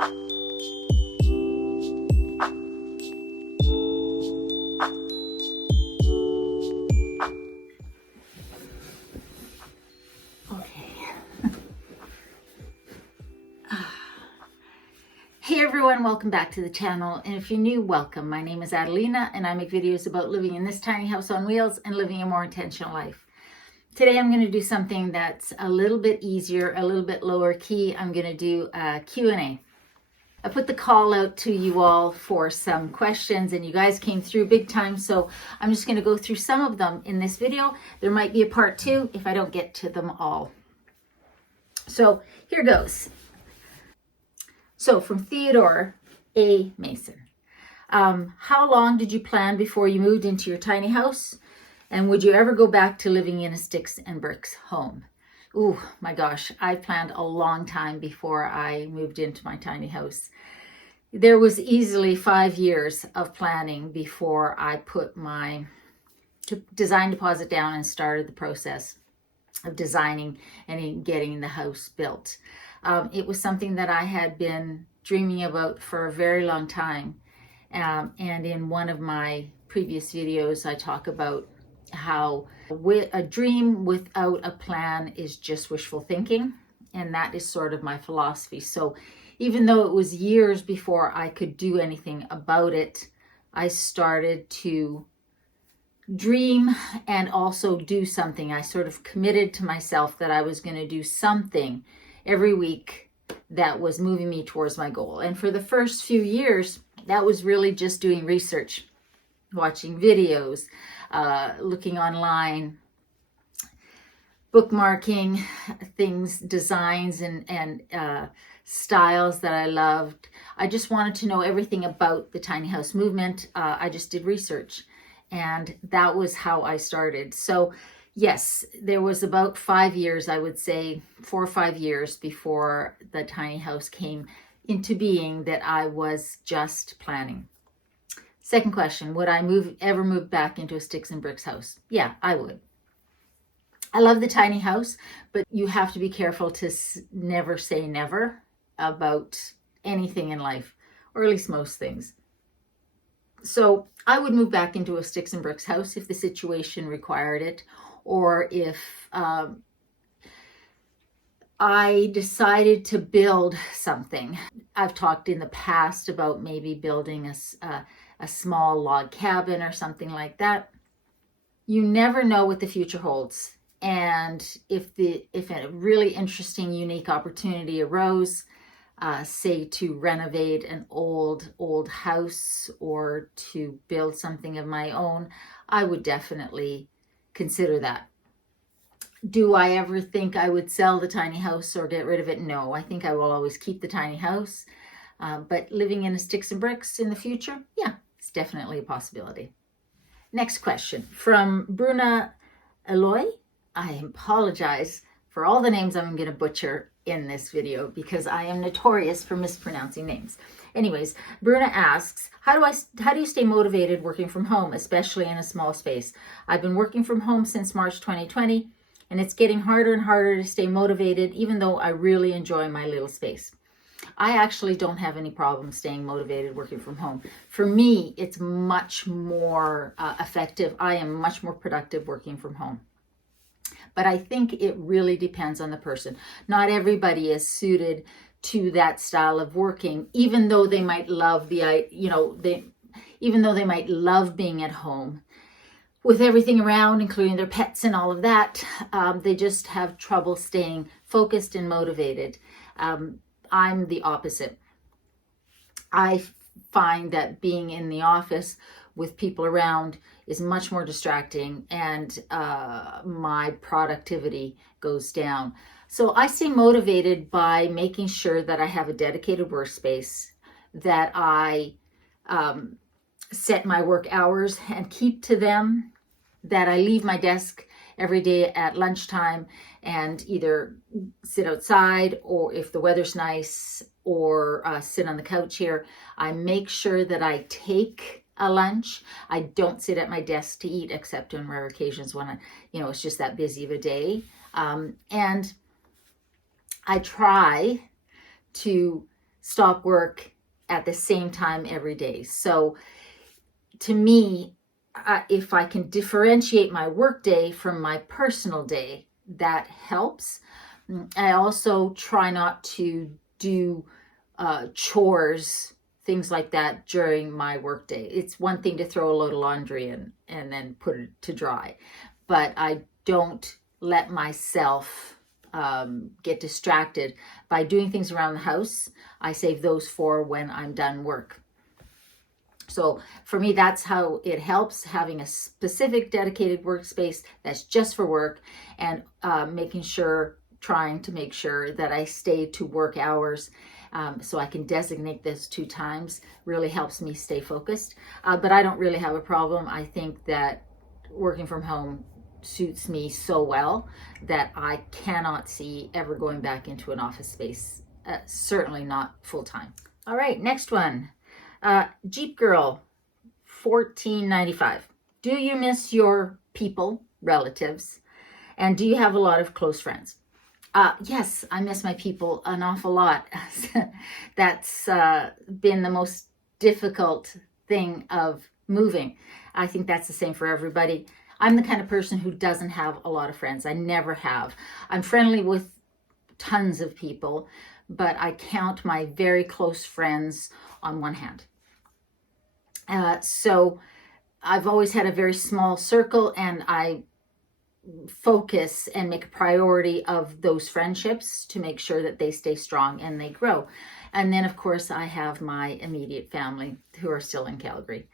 Hey everyone, welcome back to the channel, and if you're new, welcome. My name is Adelina and I make videos about living in this tiny house on wheels and living a more intentional life. Today I'm going to do something that's a little bit easier, a little bit lower key. I'm going to do a Q&A. I put the call out to you all for some questions and you guys came through big time, so I'm just going to go through some of them in this video. There might be a part 2 if I don't get to them all. So here goes. So from Theodore A Mason. How long did you plan before you moved into your tiny house? And would you ever go back to living in a sticks and bricks home? Ooh, my gosh, I planned a long time before I moved into my tiny house. There was easily 5 years of planning before I put my design deposit down and started the process of designing and getting the house built. It was something that I had been dreaming about for a very long time. And in one of my previous videos, I talk about how a dream without a plan is just wishful thinking. And that is sort of my philosophy. So even though it was years before I could do anything about it, I started to dream and also do something. I sort of committed to myself that I was going to do something every week that was moving me towards my goal. And for the first few years, that was really just doing research, watching videos, looking online, bookmarking things, designs and styles that I loved. I just wanted to know everything about the tiny house movement. I just did research, and that was how I started. So yes, there was about 5 years, I would say 4 or 5 years before the tiny house came into being that I was just planning. Second question, would I ever move back into a sticks and bricks house? Yeah, I would. I love the tiny house, but you have to be careful to never say never about anything in life, or at least most things. So I would move back into a sticks and bricks house if the situation required it, or if I decided to build something. I've talked in the past about maybe building a small log cabin or something like that. You never know what the future holds. And if a really interesting, unique opportunity arose, say to renovate an old house or to build something of my own, I would definitely consider that. Do I ever think I would sell the tiny house or get rid of it? No, I think I will always keep the tiny house. But living in a sticks and bricks in the future, yeah, it's definitely a possibility. Next question from Bruno Eloy. I apologize for all the names I'm going to butcher in this video because I am notorious for mispronouncing names. Anyways, Bruno asks, how do you stay motivated working from home, especially in a small space? I've been working from home since March 2020, and it's getting harder and harder to stay motivated, even though I really enjoy my little space. I actually don't have any problem staying motivated working from home. For me, it's much more effective. I am much more productive working from home. But I think it really depends on the person. Not everybody is suited to that style of working, even though they might love even though they might love being at home with everything around, including their pets and all of that. They just have trouble staying focused and motivated. I'm the opposite. I find that being in the office with people around is much more distracting, and my productivity goes down. So I stay motivated by making sure that I have a dedicated workspace, that I set my work hours and keep to them, that I leave my desk every day at lunchtime and either sit outside, or if the weather's nice, or sit on the couch here. I make sure that I take a lunch. I don't sit at my desk to eat, except on rare occasions when it's just that busy of a day. And I try to stop work at the same time every day. So to me, if I can differentiate my work day from my personal day, that helps. I also try not to do chores, things like that during my work day. It's one thing to throw a load of laundry in and then put it to dry, but I don't let myself get distracted by doing things around the house. I save those for when I'm done work. So for me, that's how it helps, having a specific dedicated workspace that's just for work, and trying to make sure that I stay to work hours, so I can designate those 2 times, really helps me stay focused. But I don't really have a problem. I think that working from home suits me so well that I cannot see ever going back into an office space, certainly not full time. All right, next one. Jeep Girl, 1495. Do you miss your people, relatives, and do you have a lot of close friends? Yes, I miss my people an awful lot. That's been the most difficult thing of moving. I think that's the same for everybody. I'm the kind of person who doesn't have a lot of friends. I never have. I'm friendly with tons of people, but I count my very close friends on one hand. So I've always had a very small circle, and I focus and make a priority of those friendships to make sure that they stay strong and they grow. And then, of course, I have my immediate family who are still in Calgary.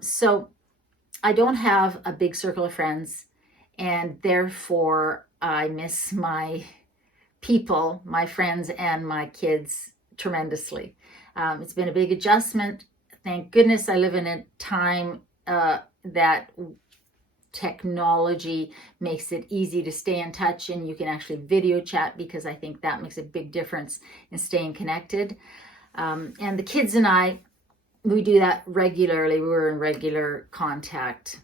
So I don't have a big circle of friends, and therefore I miss my people, my friends, and my kids tremendously. It's been a big adjustment. Thank goodness I live in a time that technology makes it easy to stay in touch, and you can actually video chat, because I think that makes a big difference in staying connected. And the kids and I, we do that regularly. We're in regular contact,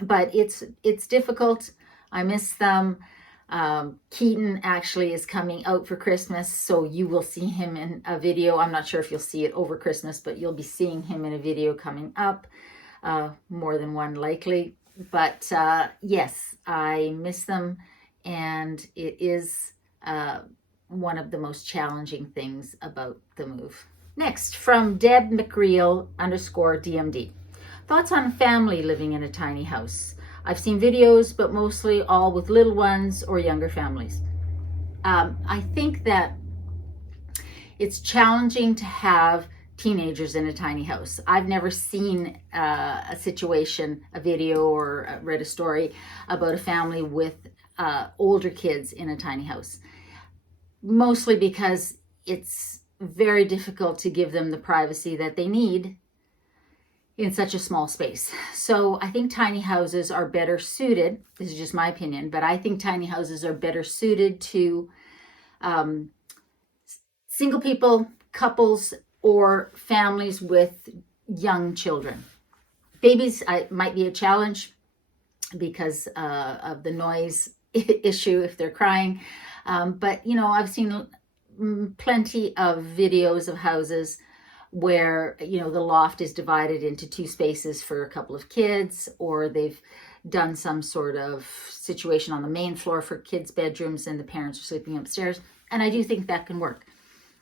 but it's difficult. I miss them. Keaton actually is coming out for Christmas, so you will see him in a video. I'm not sure if you'll see it over Christmas, but you'll be seeing him in a video coming up, more than one likely. But yes, I miss them, and it is one of the most challenging things about the move. Next, from Deb McReel _DMD. Thoughts on family living in a tiny house? I've seen videos, but mostly all with little ones or younger families. I think that it's challenging to have teenagers in a tiny house. I've never seen a situation, a video, or read a story about a family with older kids in a tiny house. Mostly because it's very difficult to give them the privacy that they need in such a small space. So I think tiny houses are better suited, this is just my opinion, but I think tiny houses are better suited to single people, couples, or families with young children. Babies might be a challenge because of the noise issue if they're crying. But, I've seen plenty of videos of houses where, the loft is divided into 2 spaces for a couple of kids, or they've done some sort of situation on the main floor for kids' bedrooms and the parents are sleeping upstairs. And I do think that can work.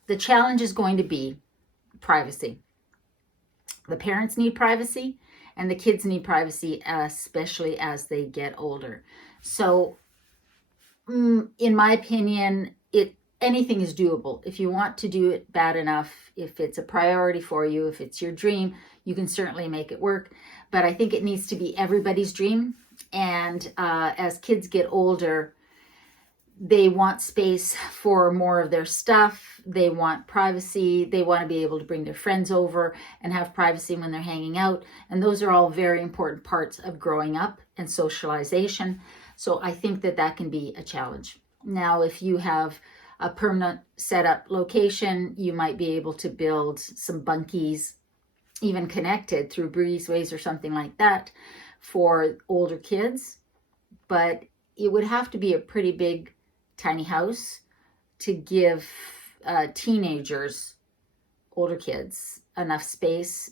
The challenge is going to be privacy. The parents need privacy, and the kids need privacy, especially as they get older. So, in my opinion, anything is doable. If you want to do it bad enough, if it's a priority for you, if it's your dream, you can certainly make it work. But I think it needs to be everybody's dream. And as kids get older, they want space for more of their stuff. They want privacy. They want to be able to bring their friends over and have privacy when they're hanging out. And those are all very important parts of growing up and socialization. So I think that can be a challenge. Now, if you have a permanent setup location, you might be able to build some bunkies, even connected through breezeways or something like that for older kids. But it would have to be a pretty big tiny house to give teenagers, older kids, enough space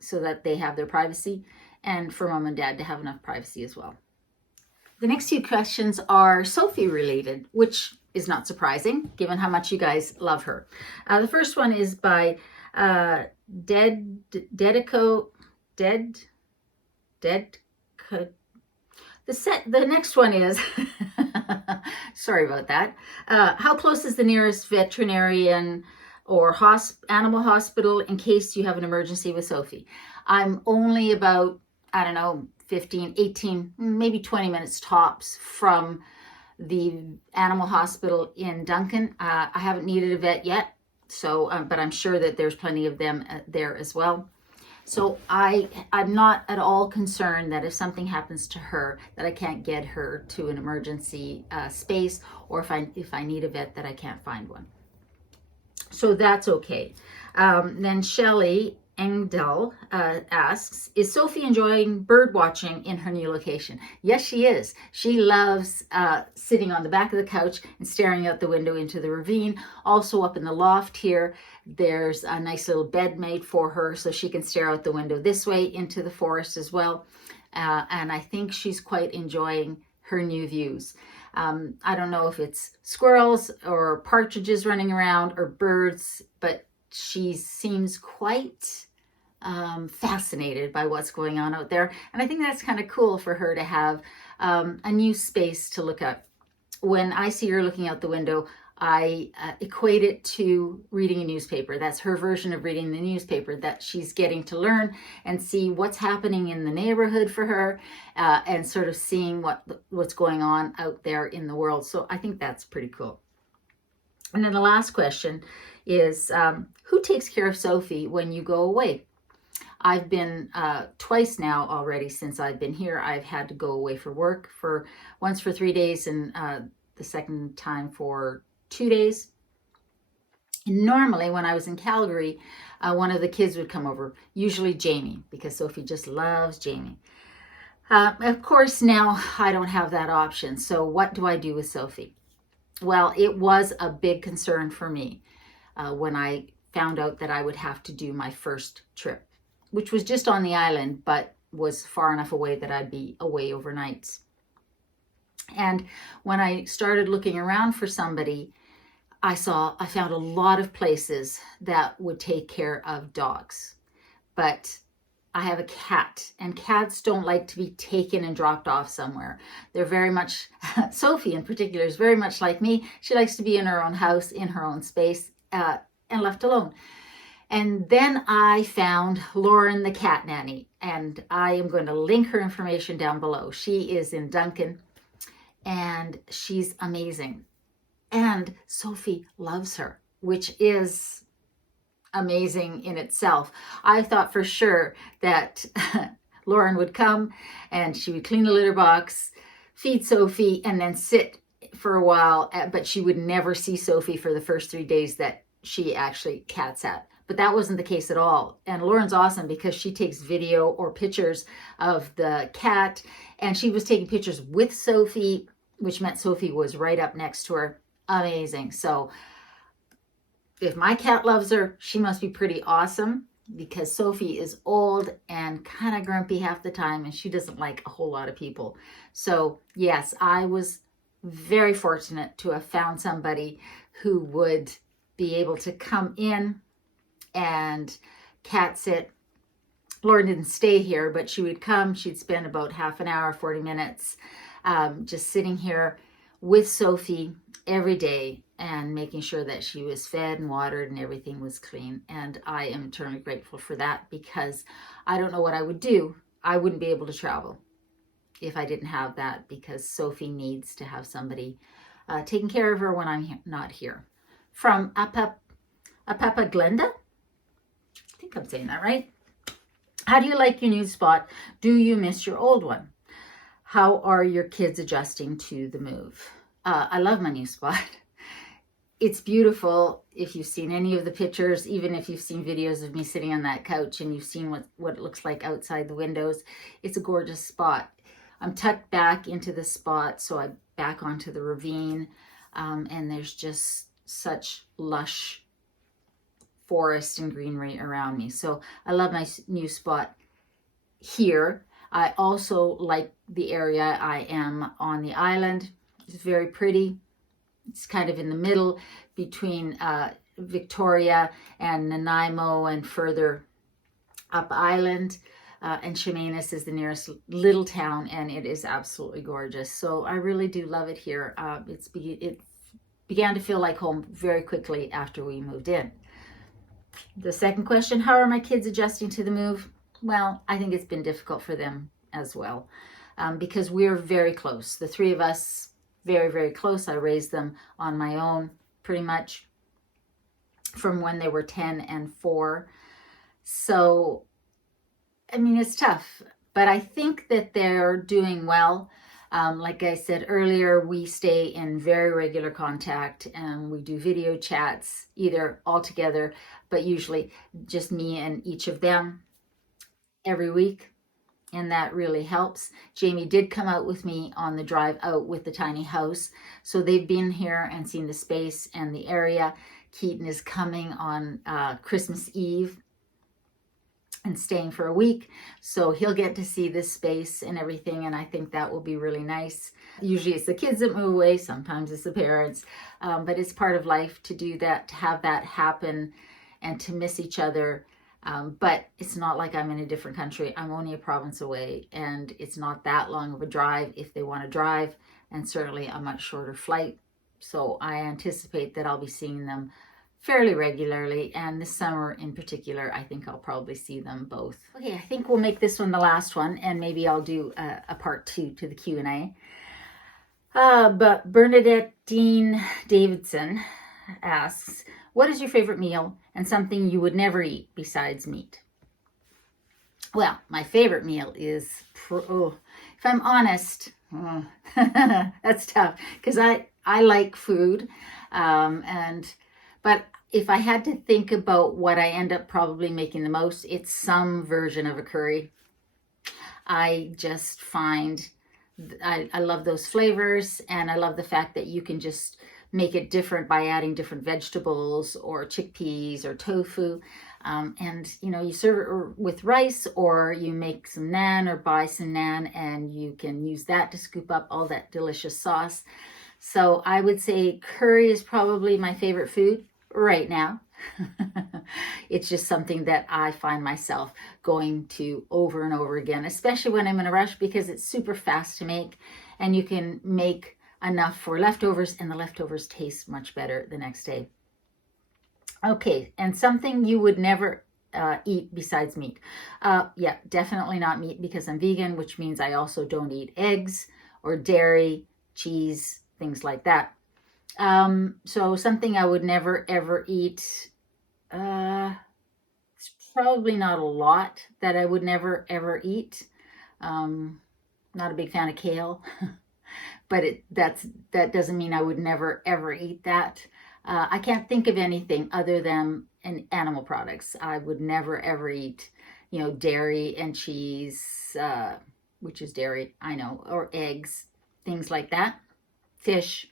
so that they have their privacy, and for mom and dad to have enough privacy as well. The next few questions are Sophie related, which is not surprising given how much you guys love her. The first one is by Dedico. The next one is, sorry about that. How close is the nearest veterinarian or animal hospital in case you have an emergency with Sophie? I'm only about, 15, 18, maybe 20 minutes tops from the animal hospital in Duncan. I haven't needed a vet yet, so but I'm sure that there's plenty of them there as well. So I'm not at all concerned that if something happens to her that I can't get her to an emergency space, or if I need a vet that I can't find one. So that's okay. Then Shelley Engdahl asks, is Sophie enjoying bird watching in her new location? Yes, she is. She loves sitting on the back of the couch and staring out the window into the ravine. Also up in the loft here, there's a nice little bed made for her so she can stare out the window this way into the forest as well. And I think she's quite enjoying her new views. I don't know if it's squirrels or partridges running around or birds, but she seems quite fascinated by what's going on out there. And I think that's kind of cool for her to have a new space to look at. When I see her looking out the window, I equate it to reading a newspaper. That's her version of reading the newspaper, that she's getting to learn and see what's happening in the neighborhood for her, and sort of seeing what's going on out there in the world. So I think that's pretty cool. And then the last question is, who takes care of Sophie when you go away? I've been twice now already since I've been here. I've had to go away for work, once for 3 days and the second time for 2 days. And normally when I was in Calgary, one of the kids would come over, usually Jamie, because Sophie just loves Jamie. Of course, now I don't have that option. So what do I do with Sophie? Well, it was a big concern for me when I found out that I would have to do my first trip, which was just on the island, but was far enough away that I'd be away overnights. And when I started looking around for somebody, I found a lot of places that would take care of dogs. But I have a cat, and cats don't like to be taken and dropped off somewhere. They're very much, Sophie in particular is very much like me. She likes to be in her own house, in her own space, and left alone. And then I found Lauren the cat nanny, and I am going to link her information down below. She is in Duncan, and she's amazing. And Sophie loves her, which is amazing in itself. I thought for sure that Lauren would come and she would clean the litter box, feed Sophie, and then sit for a while, but she would never see Sophie for the first 3 days that she actually cat sat. But that wasn't the case at all. And Lauren's awesome because she takes video or pictures of the cat, and she was taking pictures with Sophie, which meant Sophie was right up next to her. Amazing. So if my cat loves her, she must be pretty awesome, because Sophie is old and kind of grumpy half the time, and she doesn't like a whole lot of people. So yes, I was very fortunate to have found somebody who would be able to come in and cat sit. Lauren didn't stay here, but she would come. She'd spend about half an hour, 40 minutes, just sitting here with Sophie every day and making sure that she was fed and watered and everything was clean. And I am eternally grateful for that, because I don't know what I would do. I wouldn't be able to travel if I didn't have that, because Sophie needs to have somebody taking care of her when I'm not here. From Apapa Glenda, I think I'm saying that right. How do you like your new spot? Do you miss your old one? How are your kids adjusting to the move? I love my new spot. It's beautiful. If you've seen any of the pictures, even if you've seen videos of me sitting on that couch and you've seen what it looks like outside the windows, it's a gorgeous spot. I'm tucked back into the spot, so I back onto the ravine, and there's just such lush forest and greenery around me. So I love my new spot here. I also like the area I am on the island. It's very pretty. It's kind of in the middle between Victoria and Nanaimo and further up island. And Chemainus is the nearest little town, and it is absolutely gorgeous. So I really do love it here. It began to feel like home very quickly after we moved in. The second question, how are my kids adjusting to the move? Well, I think it's been difficult for them as well, because we're very close. The three of us, very, very close. I raised them on my own pretty much from when they were 10 and 4. So, I mean, it's tough, but I think that they're doing well. Like I said earlier, we stay in very regular contact, and we do video chats, either all together, but usually just me and each of them every week, and that really helps. Jamie did come out with me on the drive out with the tiny house, so they've been here and seen the space and the area. Keaton is coming on Christmas Eve and staying for a week, so he'll get to see this space and everything, and I think that will be really nice. Usually it's the kids that move away, sometimes it's the parents, but it's part of life to do that, to have that happen and to miss each other. But it's not like I'm in a different country. I'm only a province away, and it's not that long of a drive if they want to drive, and certainly a much shorter flight. So I anticipate that I'll be seeing them fairly regularly, and this summer in particular, I think I'll probably see them both. Okay, I think we'll make this one the last one, and maybe I'll do a part 2 to the Q&A. But Bernadette Dean Davidson asks, what is your favorite meal and something you would never eat besides meat? Well, my favorite meal is, if I'm honest, that's tough, because I like food, but if I had to think about what I end up probably making the most, it's some version of a curry. I just find, I love those flavors, and I love the fact that you can just make it different by adding different vegetables or chickpeas or tofu. And, you know, you serve it with rice, or you make some naan or buy some naan, and you can use that to scoop up all that delicious sauce. So I would say curry is probably my favorite food right now. It's just something that I find myself going to over and over again, especially when I'm in a rush, because it's super fast to make, and you can make enough for leftovers, and the leftovers taste much better the next day. Okay, and something you would never eat besides meat. Yeah, definitely not meat, because I'm vegan, which means I also don't eat eggs or dairy, cheese, things like that. So something I would never ever eat, it's probably not a lot that I would never ever eat. Not a big fan of kale. But that doesn't mean I would never ever eat that. I can't think of anything other than animal products. I would never ever eat, you know, dairy and cheese, which is dairy, I know, or eggs, things like that. Fish.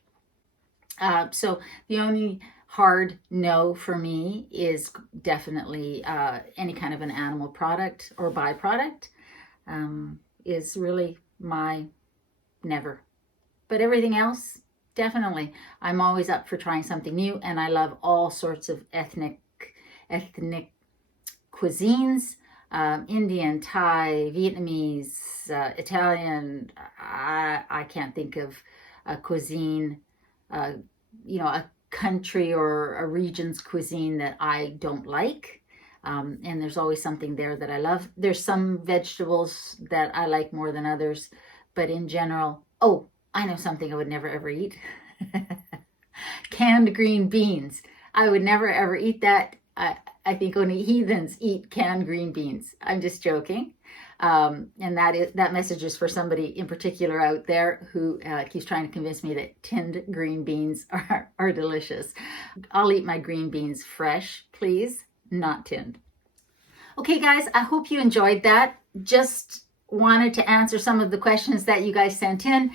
So the only hard no for me is definitely any kind of an animal product or byproduct, is really my never. But everything else, definitely. I'm always up for trying something new, and I love all sorts of ethnic cuisines, Indian, Thai, Vietnamese, Italian. I can't think of a cuisine, you know, a country or a region's cuisine that I don't like. And there's always something there that I love. There's some vegetables that I like more than others, but in general, oh, I know something I would never ever eat. Canned green beans. I would never ever eat that. I think only heathens eat canned green beans. I'm just joking. And that message is for somebody in particular out there who keeps trying to convince me that tinned green beans are delicious. I'll eat my green beans fresh, please, not tinned. Okay, guys, I hope you enjoyed that. Just wanted to answer some of the questions that you guys sent in.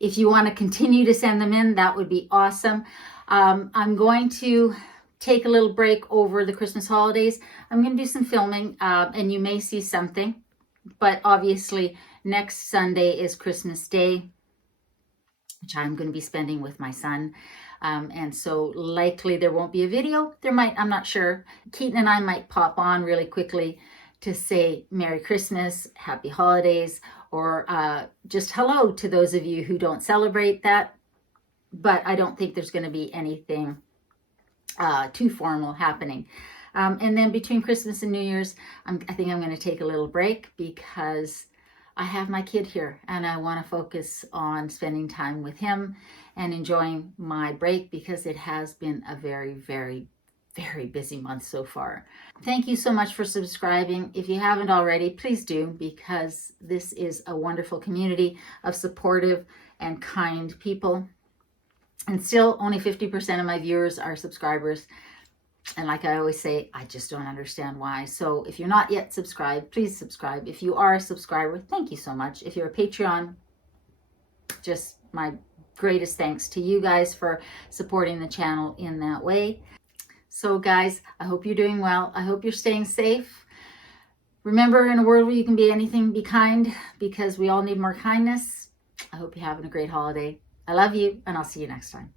If you want to continue to send them in, that would be awesome. I'm going to take a little break over the Christmas holidays. I'm going to do some filming, and you may see something, but obviously next Sunday is Christmas Day, which I'm going to be spending with my son. And so likely there won't be a video. There might, I'm not sure. Keaton and I might pop on really quickly to say Merry Christmas, Happy Holidays, or just hello to those of you who don't celebrate that. But I don't think there's going to be anything too formal happening. And then between Christmas and New Year's, I think I'm going to take a little break because I have my kid here and I want to focus on spending time with him and enjoying my break because it has been a very, very, very busy month so far. Thank you so much for subscribing. If you haven't already, please do, because this is a wonderful community of supportive and kind people. And still only 50% of my viewers are subscribers. And like I always say, I just don't understand why. So if you're not yet subscribed, please subscribe. If you are a subscriber, thank you so much. If you're a Patreon, just my greatest thanks to you guys for supporting the channel in that way. So guys, I hope you're doing well. I hope you're staying safe. Remember, in a world where you can be anything, be kind, because we all need more kindness. I hope you're having a great holiday. I love you, and I'll see you next time.